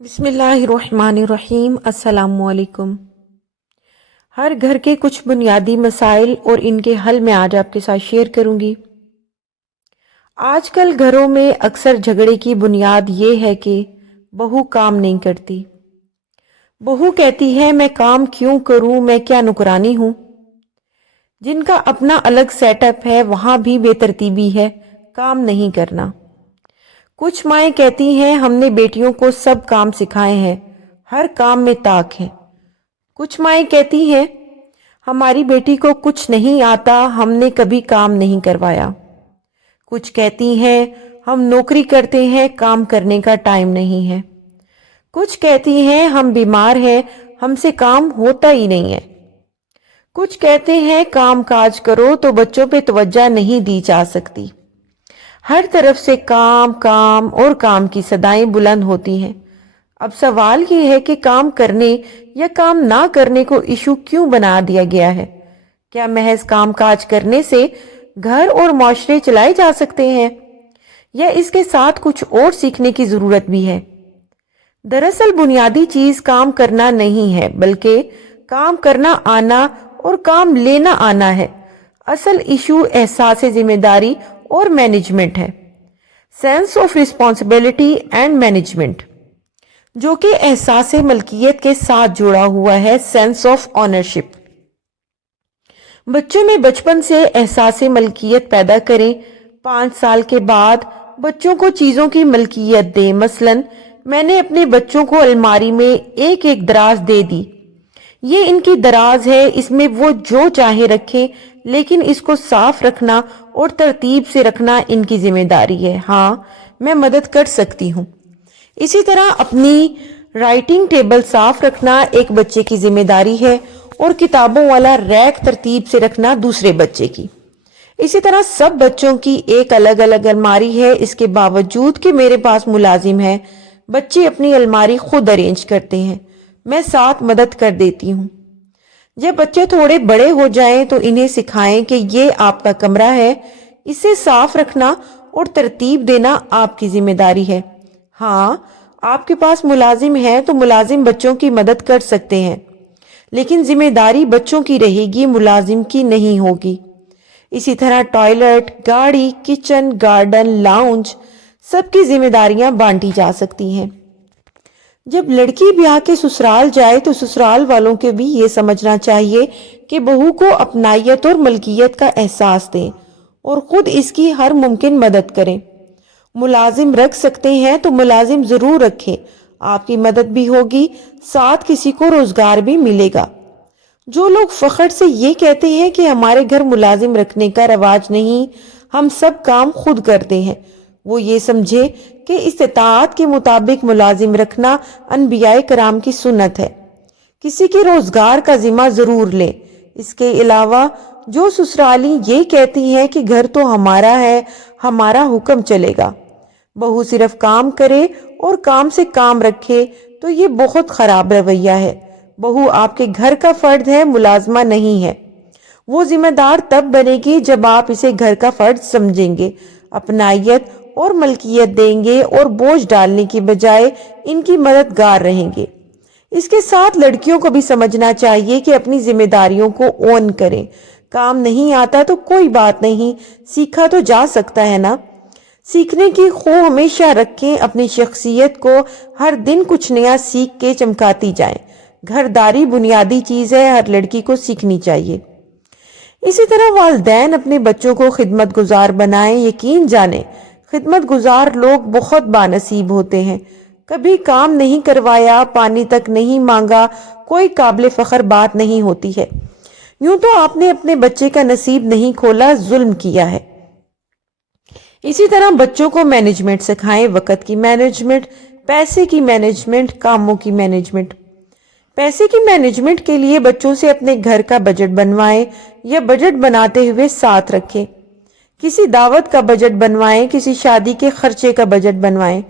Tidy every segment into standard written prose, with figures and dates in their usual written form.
بسم اللہ الرحمن الرحیم۔ السلام علیکم۔ ہر گھر کے کچھ بنیادی مسائل اور ان کے حل میں آج آپ کے ساتھ شیئر کروں گی۔ آج کل گھروں میں اکثر جھگڑے کی بنیاد یہ ہے کہ بہو کام نہیں کرتی۔ بہو کہتی ہے میں کام کیوں کروں، میں کیا نوکرانی ہوں۔ جن کا اپنا الگ سیٹ اپ ہے وہاں بھی بے ترتیبی ہے، کام نہیں کرنا۔ کچھ مائیں کہتی ہیں ہم نے بیٹیوں کو سب کام سکھائے ہیں، ہر کام میں طاق ہے۔ کچھ مائیں کہتی ہیں ہماری بیٹی کو کچھ نہیں آتا، ہم نے کبھی کام نہیں کروایا۔ کچھ کہتی ہیں ہم نوکری کرتے ہیں، کام کرنے کا ٹائم نہیں ہے۔ کچھ کہتی ہیں ہم بیمار ہیں، ہم سے کام ہوتا ہی نہیں ہے۔ کچھ کہتے ہیں کام کاج کرو تو بچوں پہ توجہ نہیں دی جا سکتی۔ ہر طرف سے کام کام اور کام کی صدائیں بلند ہوتی ہیں۔ اب سوال یہ ہے کہ کام کرنے یا کام نہ کرنے کو ایشو کیوں بنا دیا گیا ہے؟ کیا محض کام کاج کرنے سے گھر اور معاشرے چلائے جا سکتے ہیں یا اس کے ساتھ کچھ اور سیکھنے کی ضرورت بھی ہے؟ دراصل بنیادی چیز کام کرنا نہیں ہے بلکہ کام کرنا آنا اور کام لینا آنا ہے۔ اصل ایشو احساس ذمہ داری اور مینجمنٹ ہے، sense of responsibility and management, جو کہ احساس ملکیت کے ساتھ جڑا ہوا ہے، سینس آف آنرشپ۔ بچوں میں بچپن سے احساس ملکیت پیدا کریں۔ 5 سال کے بعد بچوں کو چیزوں کی ملکیت دیں۔ مثلاً میں نے اپنے بچوں کو الماری میں ایک ایک دراز دے دی، یہ ان کی دراز ہے، اس میں وہ جو چاہے رکھیں، لیکن اس کو صاف رکھنا اور ترتیب سے رکھنا ان کی ذمہ داری ہے۔ ہاں، میں مدد کر سکتی ہوں۔ اسی طرح اپنی رائٹنگ ٹیبل صاف رکھنا ایک بچے کی ذمہ داری ہے اور کتابوں والا ریک ترتیب سے رکھنا دوسرے بچے کی۔ اسی طرح سب بچوں کی ایک الگ الگ الماری ہے، اس کے باوجود کہ میرے پاس ملازم ہے، بچے اپنی الماری خود ارینج کرتے ہیں، میں ساتھ مدد کر دیتی ہوں۔ جب بچے تھوڑے بڑے ہو جائیں تو انہیں سکھائیں کہ یہ آپ کا کمرہ ہے، اسے صاف رکھنا اور ترتیب دینا آپ کی ذمہ داری ہے۔ ہاں، آپ کے پاس ملازم ہے تو ملازم بچوں کی مدد کر سکتے ہیں، لیکن ذمہ داری بچوں کی رہے گی، ملازم کی نہیں ہوگی۔ اسی طرح ٹوائلٹ، گاڑی، کچن، گارڈن، لاؤنج، سب کی ذمہ داریاں بانٹی جا سکتی ہیں۔ جب لڑکی بیاہ کے سسرال جائے تو سسرال والوں کے بھی یہ سمجھنا چاہیے کہ بہو کو اپنائیت اور ملکیت کا احساس دیں اور خود اس کی ہر ممکن مدد کریں۔ ملازم رکھ سکتے ہیں تو ملازم ضرور رکھیں، آپ کی مدد بھی ہوگی، ساتھ کسی کو روزگار بھی ملے گا۔ جو لوگ فخر سے یہ کہتے ہیں کہ ہمارے گھر ملازم رکھنے کا رواج نہیں، ہم سب کام خود کرتے ہیں، وہ یہ سمجھے کہ استطاعت کے مطابق ملازم رکھنا انبیاء کرام کی سنت ہے۔ کسی کے روزگار کا ذمہ ضرور لیں۔ اس کے علاوہ جو سسرالی یہ کہتی ہیں کہ گھر تو ہمارا ہے، ہمارا حکم چلے گا، بہو صرف کام کرے اور کام سے کام رکھے، تو یہ بہت خراب رویہ ہے۔ بہو آپ کے گھر کا فرد ہے، ملازمہ نہیں ہے۔ وہ ذمہ دار تب بنے گی جب آپ اسے گھر کا فرد سمجھیں گے، اپنائیت اور ملکیت دیں گے اور بوجھ ڈالنے کی بجائے ان کی مددگار رہیں گے۔ اس کے ساتھ لڑکیوں کو بھی سمجھنا چاہیے کہ اپنی ذمہ داریوں کو اون کریں۔ کام نہیں آتا تو کوئی بات نہیں، سیکھا تو جا سکتا ہے نا۔ سیکھنے کی خواہ ہمیشہ رکھیں، اپنی شخصیت کو ہر دن کچھ نیا سیکھ کے چمکاتی جائیں۔ گھرداری بنیادی چیز ہے، ہر لڑکی کو سیکھنی چاہیے۔ اسی طرح والدین اپنے بچوں کو خدمت گزار بنائیں۔ یقین جانیں خدمت گزار لوگ بہت بانصیب ہوتے ہیں۔ کبھی کام نہیں کروایا، پانی تک نہیں مانگا، کوئی قابل فخر بات نہیں ہوتی ہے۔ یوں تو آپ نے اپنے بچے کا نصیب نہیں کھولا، ظلم کیا ہے۔ اسی طرح بچوں کو مینجمنٹ سکھائیں، وقت کی مینجمنٹ، پیسے کی مینجمنٹ، کاموں کی مینجمنٹ۔ پیسے کی مینجمنٹ کے لیے بچوں سے اپنے گھر کا بجٹ بنوائیں یا بجٹ بناتے ہوئے ساتھ رکھیں۔ کسی دعوت کا بجٹ بنوائیں، کسی شادی کے خرچے کا بجٹ بنوائیں،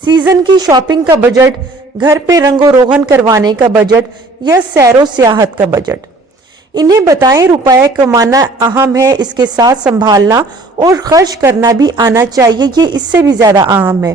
سیزن کی شاپنگ کا بجٹ، گھر پہ رنگ و روغن کروانے کا بجٹ یا سیر و سیاحت کا بجٹ۔ انہیں بتائیں روپے کمانا اہم ہے، اس کے ساتھ سنبھالنا اور خرچ کرنا بھی آنا چاہیے، یہ اس سے بھی زیادہ اہم ہے۔